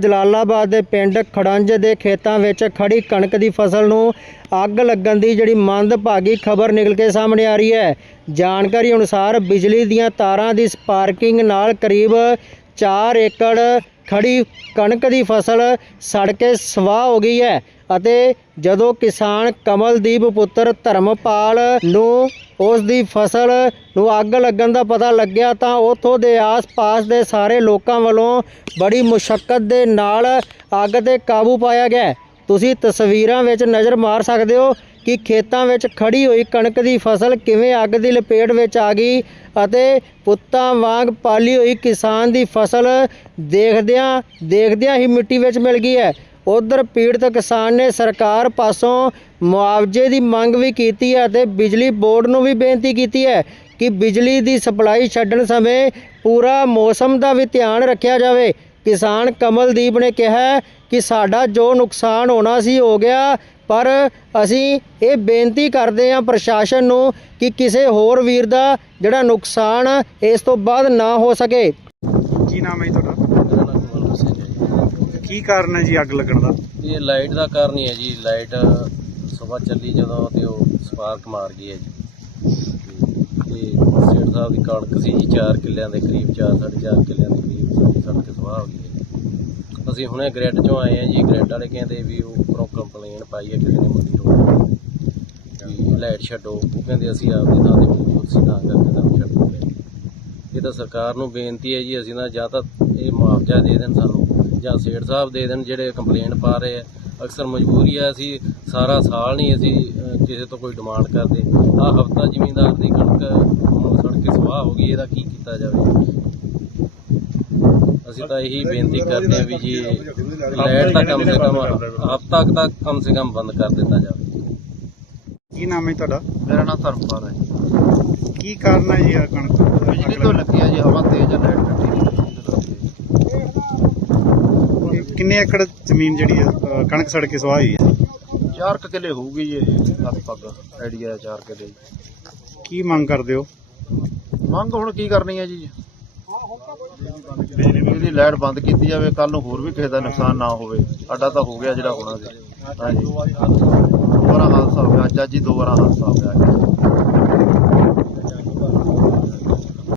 ਜਲਾਲਾਬਾਦ ਦੇ ਪਿੰਡ ਖੜੰਜ ਦੇ ਖੇਤਾਂ ਵਿੱਚ ਖੜੀ ਕਣਕ ਦੀ ਫਸਲ ਨੂੰ ਅੱਗ ਲੱਗਣ ਦੀ ਜਿਹੜੀ ਮੰਦਭਾਗੀ ਖਬਰ ਨਿਕਲ ਕੇ ਸਾਹਮਣੇ ਆ ਰਹੀ ਹੈ। ਜਾਣਕਾਰੀ ਅਨੁਸਾਰ ਬਿਜਲੀ ਦੀਆਂ ਤਾਰਾਂ ਦੀ ਸਪਾਰਕਿੰਗ ਨਾਲ ਕਰੀਬ 4 ਏਕੜ ਖੜੀ ਕਣਕ ਦੀ ਫਸਲ ਸੜ ਕੇ ਸਵਾਹ ਹੋ ਗਈ ਹੈ ਅਤੇ ਜਦੋਂ ਕਿਸਾਨ ਕਮਲਦੀਪ ਪੁੱਤਰ ਧਰਮਪਾਲ ਨੂੰ ਉਸ ਦੀ ਫਸਲ ਨੂੰ ਅੱਗ ਲੱਗਣ ਦਾ ਪਤਾ ਲੱਗਿਆ ਤਾਂ ਉੱਥੋਂ ਦੇ ਆਸ-ਪਾਸ ਦੇ ਸਾਰੇ ਲੋਕਾਂ ਵੱਲੋਂ ਬੜੀ ਮੁਸ਼ਕਲ ਦੇ ਨਾਲ ਅੱਗ ਤੇ ਕਾਬੂ ਪਾਇਆ ਗਿਆ। ਤੁਸੀਂ ਤਸਵੀਰਾਂ ਵਿੱਚ ਨਜ਼ਰ ਮਾਰ ਸਕਦੇ ਹੋ ਕਿ ਖੇਤਾਂ ਵਿੱਚ ਖੜੀ ਹੋਈ ਕਣਕ ਦੀ ਫਸਲ ਕਿਵੇਂ ਅੱਗ ਦੀ ਲਪੇਟ ਵਿੱਚ ਆ ਗਈ ਅਤੇ ਪੁੱਤਾਂ ਵਾਂਗ ਪਾਲੀ ਹੋਈ ਕਿਸਾਨ ਦੀ ਫਸਲ ਦੇਖਦਿਆਂ ਦੇਖਦਿਆਂ ਹੀ ਮਿੱਟੀ ਵਿੱਚ ਮਿਲ ਗਈ ਹੈ। ਉਧਰ ਪੀੜਤ ਕਿਸਾਨ ਨੇ ਸਰਕਾਰ ਪਾਸੋਂ ਮੁਆਵਜ਼ੇ ਦੀ ਮੰਗ ਵੀ ਕੀਤੀ ਹੈ ਅਤੇ ਬਿਜਲੀ ਬੋਰਡ ਨੂੰ ਵੀ ਬੇਨਤੀ ਕੀਤੀ ਹੈ ਕਿ ਬਿਜਲੀ ਦੀ ਸਪਲਾਈ ਛੱਡਣ ਸਮੇਂ ਪੂਰਾ ਮੌਸਮ ਦਾ ਵੀ ਧਿਆਨ ਰੱਖਿਆ ਜਾਵੇ। ਕਿਸਾਨ ਕਮਲਦੀਪ ਨੇ ਕਿਹਾ ਕਿ ਸਾਡਾ ਜੋ ਨੁਕਸਾਨ ਹੋਣਾ ਸੀ, ਹੋ ਗਿਆ। ਪਰ ਅਸੀਂ ਇਹ ਬੇਨਤੀ ਕਰਦੇ ਹਾਂ ਪ੍ਰਸ਼ਾਸਨ ਨੂੰ ਕਿ ਕਿਸੇ ਹੋਰ ਵੀਰ ਦਾ ਜਿਹੜਾ ਨੁਕਸਾਨ ਇਸ ਤੋਂ ਬਾਅਦ ਨਾ ਹੋ ਸਕੇ। ਕੀ ਨਾਮ ਹੈ ਜੀ ਤੁਹਾਡਾ? ਕੀ ਕਾਰਨ ਹੈ ਜੀ ਅੱਗ ਲੱਗਣ ਦਾ? ਇਹ ਲਾਈਟ ਦਾ ਕਾਰਨ ਹੀ ਹੈ ਜੀ। ਲਾਈਟ ਸਵੇਰ ਚੱਲੀ ਜਦੋਂ ਤੇ ਉਹ ਸਪਾਰਕ ਮਾਰ ਗਈ ਹੈ ਜੀ। ਤੇ ਸੇਠ ਸਾਹਿਬ ਦੀ ਕਣਕ ਸੀ ਜੀ 4 ਕਿੱਲਿਆਂ ਦੇ ਕਰੀਬ 4 4.5 ਕਿੱਲਿਆਂ ਦੇ ਕਰੀਬ ਸਾਡੀ ਸੜ ਕੇ ਸਵਾਹ ਹੋ ਗਈ ਹੈ ਜੀ। ਅਸੀਂ ਹੁਣੇ ਗ੍ਰਿਡ ਚੋਂ ਆਏ ਹਾਂ ਜੀ ਗ੍ਰਿਡ ਵਾਲੇ ਕਹਿੰਦੇ ਵੀ ਉੱਪਰੋਂ ਕੰਪਲੇਨ ਪਾਈ ਹੈ ਕਿਸੇ ਨੇ ਮੰਡੀ ਰੋਡ ਵੀ ਲਾਈਟ ਛੱਡੋ, ਉਹ ਕਹਿੰਦੇ ਅਸੀਂ ਆਪਦੀ ਥਾਂ ਤੇ ਮੌਜੂਦ ਸੀ ਤਾਂ ਕਰਕੇ ਸਾਨੂੰ ਛੱਡੋ ਇਹ ਤਾਂ ਸਰਕਾਰ ਨੂੰ ਬੇਨਤੀ ਹੈ ਜੀ, ਅਸੀਂ ਨਾ ਜਾਂ ਤਾਂ ਇਹ ਮੁਆਵਜ਼ਾ ਦੇ ਦੇਣ ਸਾਨੂੰ, ਜਾਂ ਸੇਠ ਸਾਹਿਬ ਦੇ ਦੇਣ ਜਿਹੜੇ ਕੰਪਲੇਂਟ ਪਾ ਰਹੇ ਆ। ਅਕਸਰ ਮਜਬੂਰੀ ਆ, ਅਸੀਂ ਸਾਰਾ ਸਾਲ ਨਹੀਂ ਅਸੀਂ ਕਿਸੇ ਤੋਂ ਕੋਈ ਡਿਮਾਂਡ ਕਰਦੇ। ਆ ਹਫਤਾ ਜ਼ਿਮੀਂਦਾਰ ਦੀ ਕਣਕ ਹੁਣ ਸੜ ਕੇ ਸਵਾਹ ਹੋ ਗਈ, ਇਹਦਾ ਕੀ ਕੀਤਾ ਜਾਵੇ? ਅਸੀਂ ਤਾਂ ਇਹੀ ਬੇਨਤੀ ਕਰਦੇ ਹਾਂ ਵੀ ਜੀ ਲਾਈਟ ਦਾ ਕਮ ਸੇ ਕਮ ਹਫਤਾ ਤੱਕ ਕਮ ਸੇ ਕਮ ਬੰਦ ਕਰ ਦਿੱਤਾ ਜਾਵੇ। ਕੀ ਨਾਮ ਹੈ ਤੁਹਾਡਾ? ਮੇਰਾ ਨਾਮ ਧਰਮਪਾਲ ਹੈ ਕੀ ਕਾਰਨ ਹੈ ਜੀ ਇਹ ਕਣਕ? ਬਿਜਲੀ ਤੋਂ ਲੱਗੀ ਆ ਜੀ ਹਵਾ ਤੇਜ਼ ਹੈ ਲਾਈਟ ਕੱਟੀ ਕਿੰਨੇ ਏਕੜ ਜ਼ਮੀਨ ਜਿਹੜੀ ਹੈ ਕਣਕ ਸੜ ਕੇ ਸਵਾਹ ਹੋਈ ਹੈ? ਚਾਰ ਕੁ ਕਿੱਲੇ ਹੋਊਗੀ ਜੀ ਲਗਭਗ ਆਈਡੀਆ ਹੈ ਚਾਰ ਕਿੱਲੇ। ਕੀ ਮੰਗ ਕਰਦੇ ਹੋ? ਮੰਗ ਹੁਣ ਕੀ ਕਰਨੀ ਹੈ ਜੀ? ਬਿਜਲੀ ਲਾਈਟ ਬੰਦ ਕੀਤੀ ਜਾਵੇ ਕੱਲ ਨੂੰ ਹੋਰ ਵੀ ਕਿਸੇ ਦਾ ਨੁਕਸਾਨ ਨਾ ਹੋਵੇ। ਸਾਡਾ ਤਾਂ ਹੋ ਗਿਆ ਜਿਹੜਾ ਹੋਣਾ ਸੀ। ਹਾਂਜੀ। ਦੁਬਾਰਾ ਹਾਦਸਾ ਹੋ ਗਿਆ, ਅੱਜ ਅੱਜ ਹੀ ਦੁਬਾਰਾ ਹਾਦਸਾ ਹੋ ਗਿਆ।